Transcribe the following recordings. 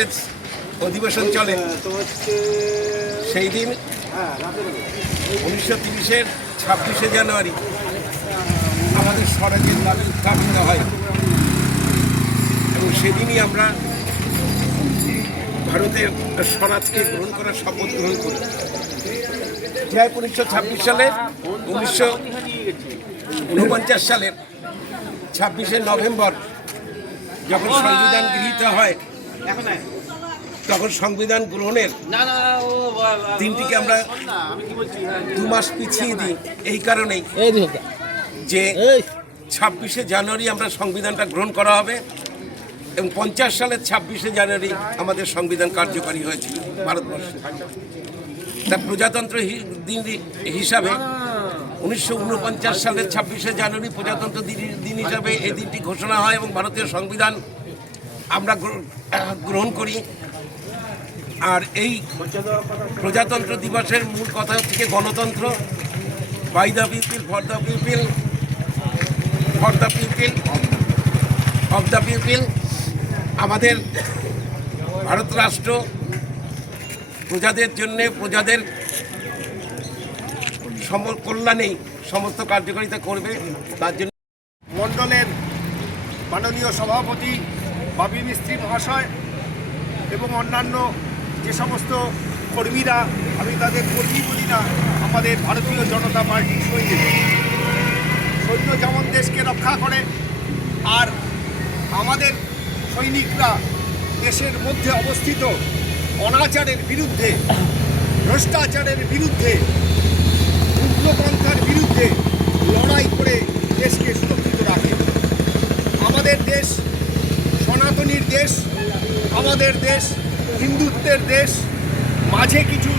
কংগ্রেস অধিবেশন চলে সেই দিন 1930-এর 26শে জানুয়ারি আমাদের স্বরাজের দাবি উত্থাপিত হয় এবং সেদিনই আমরা ভারতের স্বরাজকে গ্রহণ করার শপথ গ্রহণ করি। 1926 সালের 1949 সালের 26শে নভেম্বর যখন সংবিধান গৃহীত হয় তখন সংবিধান গ্রহণের দিনটিকে আমরা 2 মাস পিছিয়ে দিই এই কারণেই যে 26শে জানুয়ারি আমরা সংবিধানটা গ্রহণ করা হবে এবং 50 সালের 26শে জানুয়ারি আমাদের সংবিধান কার্যকরী হয়েছিল ভারতবর্ষে। তা প্রজাতন্ত্র দিন হিসাবে 1949 সালের 26শে জানুয়ারি প্রজাতন্ত্র দিন হিসাবে এই দিনটি ঘোষণা হয় এবং ভারতীয় সংবিধান আমরা গ্রহণ করি। আর এই প্রজাতন্ত্র দিবসের মূল কথা হচ্ছে গণতন্ত্র, by the people, for the people, for the people, of the people. আমাদের ভারত রাষ্ট্র প্রজাদের জন্যে, প্রজাদের কল্যাণেই সমস্ত কার্যকারিতা করবে। তার জন্য মণ্ডলের মাননীয় সভাপতি বাবি মিস্ত্রি মহাশয় এবং অন্যান্য যে সমস্ত কর্মীরা, আমি তাদের কর্মী বলি না, আমাদের ভারতীয় জনতা পার্টির সৈন্য যেমন দেশকে রক্ষা করে, আর আমাদের সৈনিকরা দেশের মধ্যে অবস্থিত অনাচারের বিরুদ্ধে, ভ্রষ্টাচারের বিরুদ্ধে, উগ্রপন্থার বিরুদ্ধে লড়াই করে দেশকে সুরক্ষিত রাখে। আমাদের দেশ সনাতনীর দেশ, আমাদের দেশ হিন্দুত্বের দেশ। মাঝে কিছু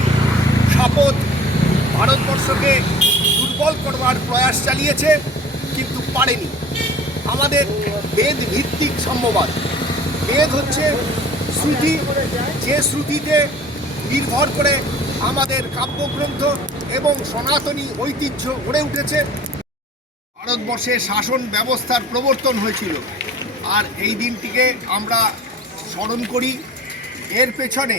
শপথ ভারতবর্ষকে দুর্বল করবার প্রয়াস চালিয়েছে, কিন্তু পারেনি। আমাদের বেদ ভিত্তিক সাম্যবাদ। বেদ হচ্ছে শ্রুতি, যে শ্রুতিতে নির্ভর করে আমাদের কাব্যগ্রন্থ এবং সনাতনী ঐতিহ্য গড়ে উঠেছে। ভারতবর্ষে শাসন ব্যবস্থার প্রবর্তন হয়েছিল, আর এই দিনটিকে আমরা স্মরণ করি। এর পেছনে,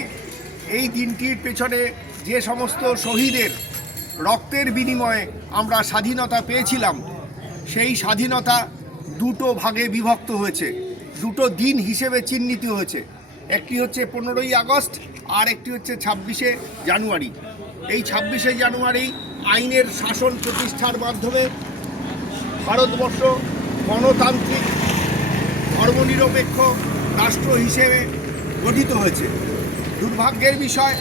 এই দিনটির পেছনে যে সমস্ত শহীদের রক্তের বিনিময়ে আমরা স্বাধীনতা পেয়েছিলাম, সেই স্বাধীনতা দুটো ভাগে বিভক্ত হয়েছে, দুটো দিন হিসেবে চিহ্নিত হয়েছে। একটি হচ্ছে 15ই আগস্ট, আর একটি হচ্ছে 26শে জানুয়ারি। এই 26শে জানুয়ারি আইনের শাসন প্রতিষ্ঠার মাধ্যমে ভারতবর্ষ গণতান্ত্রিক ধর্মনিরপেক্ষ রাষ্ট্র হিসেবে গঠিত হয়েছে। দুর্ভাগ্যের বিষয়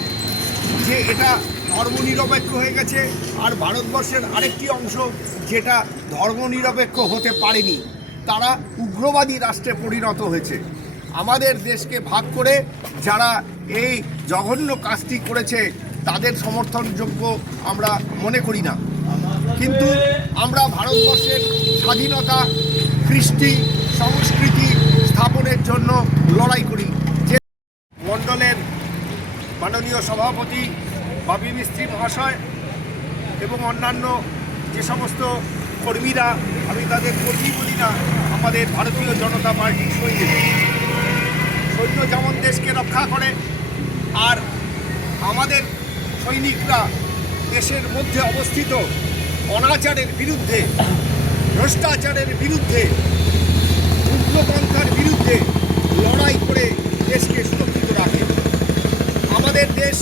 যে এটা ধর্মনিরপেক্ষ হয়ে গেছে, আর ভারতবর্ষের আরেকটি অংশ যেটা ধর্মনিরপেক্ষ হতে পারেনি, তারা উগ্রবাদী রাষ্ট্রে পরিণত হয়েছে। আমাদের দেশকে ভাগ করে যারা এই জঘন্য কাজটি করেছে তাদের সমর্থনযোগ্য আমরা মনে করি না। কিন্তু আমরা ভারতবর্ষের স্বাধীনতা, কৃষ্টি, সংস্কৃতি স্থাপনের জন্য লড়াই করি। যে মণ্ডলের মাননীয় সভাপতি বাবি মিস্ত্রি মহাশয় এবং অন্যান্য যে সমস্ত কর্মীরা, আমি তাদের কর্মী বলি না, আমাদের ভারতীয় জনতা পার্টির সৈন্য যেমন দেশকে রক্ষা করে, আর আমাদের সৈনিকরা দেশের মধ্যে অবস্থিত অনাচারের বিরুদ্ধে, ভ্রষ্টাচারের বিরুদ্ধে, উগ্রপন্থার বিরুদ্ধে লড়াই করে দেশকে সুরক্ষিত রাখে। আমাদের দেশ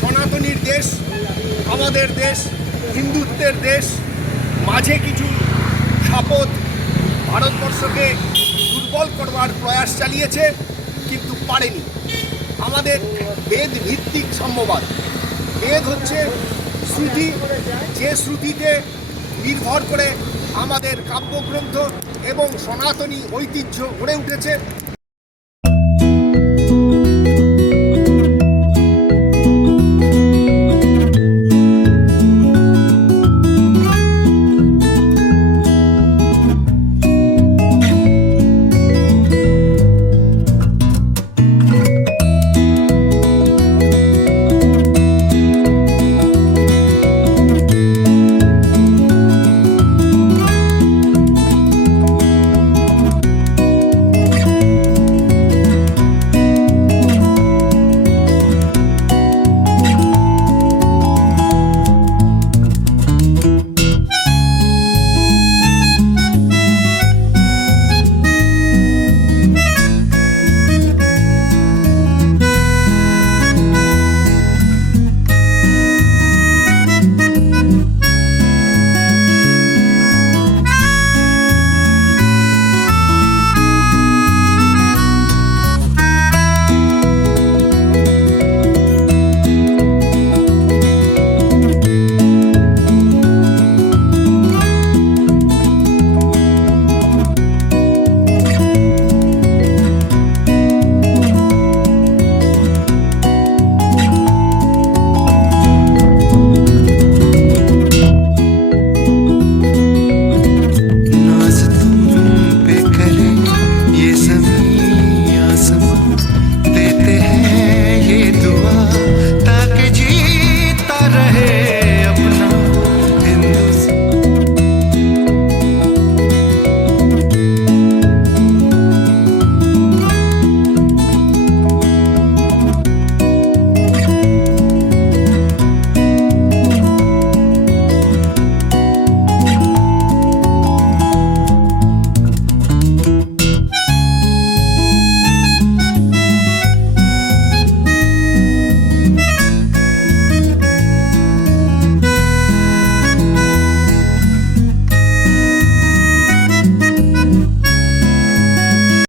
সনাতনীর দেশ, আমাদের দেশ হিন্দুত্বের দেশ। মাঝে কিছু শপথ ভারতবর্ষকে দুর্বল করবার প্রয়াস চালিয়েছে, কিন্তু পারেনি। আমাদের বেদ ভিত্তিক সাম্যবাদ। বেদ হচ্ছে শ্রুতি, যে শ্রুতিতে নির্ভর করে আমাদের কাব্যগ্রন্থ এবং সনাতনী ঐতিহ্য গড়ে উঠেছে।